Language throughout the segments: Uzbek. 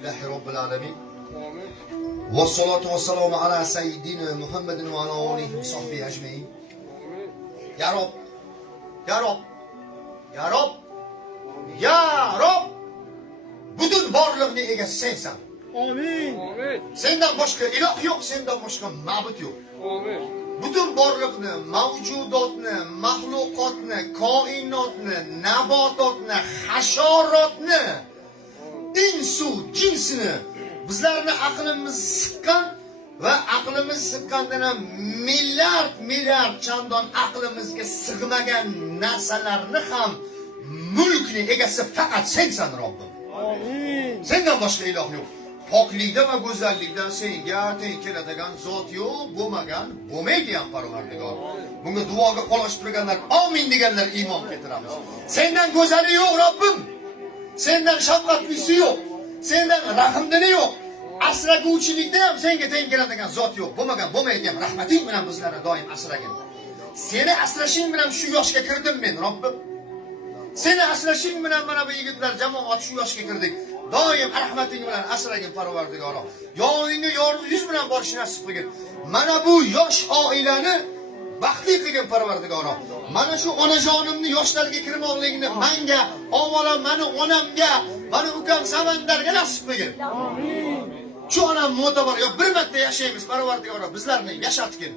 Alhamdulillahi Rabbil Alamin. Wassalatu wassalamu ala sayyidina Muhammadin wa ala alihi wa sahbihi ajma'in. Ya Rob, Ya Rob, Ya Rob, Ya Rob. Bütün borliqni egasi sensan. Amin. Sendan boshqa iloh yo'q, sendan boshqa ma'bud yo'q. Amin. Bütün borliqni, mavjudotni, mahluqotni, koinotni, nabototni, hasharotni, insu jinsini bizlarni aqlimiz siqqan va aqlimiz siqqandan ham milliard chandon aqlimizga sig'magan narsalarni ham mulkni egasi faqat sensan Robbim. Amin. Sendan boshqa iloh yo'q. Poklikda va go'zallikdan senga teng keladigan zot yo'q, bo'lmagan, bo'lmaydi ham Parvardigor. Bunga duoga qo'l ochib turganlar, amin deganlar iymon keltiramiz. Sendan go'zali yo'q Robbim. Sendan shafqatlisi yo'q. Sendan rahmdili yo'q. Asraguvchilikda ham senga teng keladigan zot yo'q. Bo'lmagan, bo'lmaydi ham. Rahmating bilan bizlarni doim asragin. Seni asrashing bilan shu yoshga kirdim men, Robbim. Seni asrashing bilan mana bu yigitlar jamoat shu yoshga kirdik. Doim rahmating bilan asragin Parvardigor. Yo'lingga yorug' yuz bilan borishni nasib qilgin. Mana bu yosh oilani baxtli qilgin Parvardigor. Mana shu onajonimni yoshlarga kirmoqligini menga, avvalo meni onamga, meni ukam Samandarga nasib qilgin. Amin. Shu onam mo'tabar yo bir marta yashaymiz Parvardigor, bizlarni yashatgin.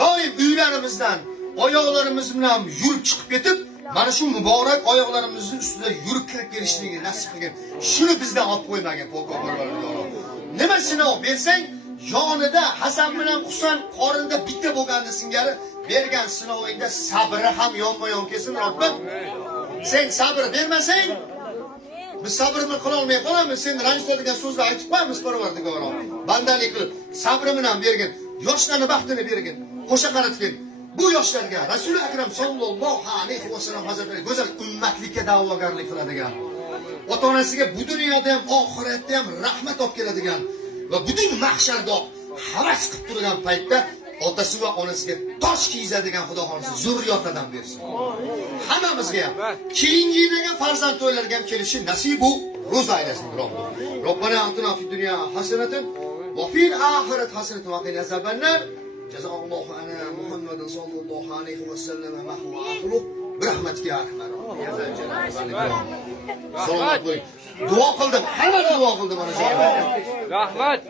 Doim uylarimizdan oyoqlarimiz bilan yurib chiqib ketib, mana shu muborak oyoqlarimizning ustida yurib kirib kelishligini nasib qilgin. Shuni bizdan olib qo'ymagin Parvardigor. Nima sinov bersang, yonida Hasan bilan Husan qorinda bitta bo'lganda singari bergan sinovingda sabri ham yonma-yon kelsin Robbim. Sen sabr bermasang, biz sabrni qila olmay qolamiz. Sen ranjitadigan so'zlar aytib qo'yamiz Parvardigor. Bandalik qilib, sabri bilan bergin, yoshlarni baxtini bergin, qo'sha qaratgin. Bu yoshlarga Rasul Akram sallallohu alayhi vasallam hazratlari go'zal ummatlikka da'vogarlik qiladigan, ota-onasiga bu dunyoda ham oxiratda ham rahmat olib keladigan va butun mahsharda havas qilib turgan paytda otasi va onasiga tosh kiygizadigan Xudo xolisi zurriyotdan bersin. Hammamizga ham keyingi yilga farzand to'ylarga ham kelishi nasibu ro'za aylasin Robbim. Robbana atina fid dunya hasanatan va fil oxirati hasanatan va qina azabannar. Jazallohu ana Muhammadin sallallohu alayhi va sallam mahvu akhluq birahmatika ya rahman. Salomat bo'ling. Duo qildim, hamma duo qildim ana shu. Rahmat.